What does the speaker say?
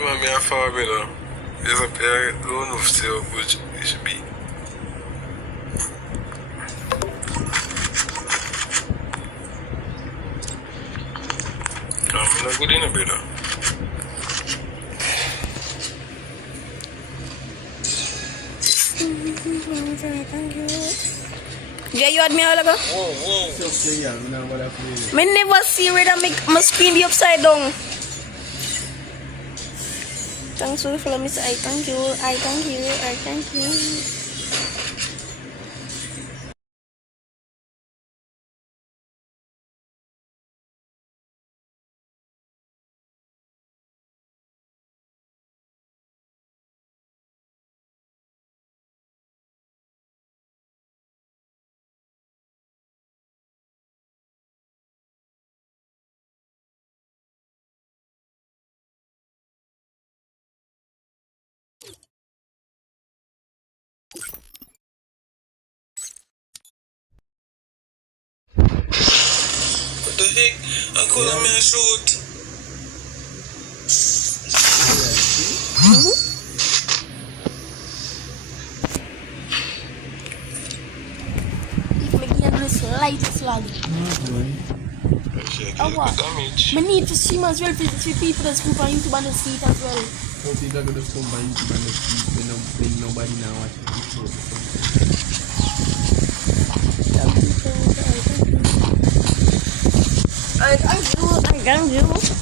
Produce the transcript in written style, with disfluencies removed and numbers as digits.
man, me a far better. There's a pair of don't know if how good it should be. I'm not good in a better. Thank you. Yeah, you had me all ago? Whoa. Me never see whether my screen be upside down. Thanks for the follow, Miss. I thank you. I thank you. I thank you. What the heck? I could have made a shoot. If me can do slightest lag. Oh, what? Damage. Me need to stream as well for people that group on YouTube and the street as well. So people are going to come by YouTube and the street when nobody now watching the show. I thank you.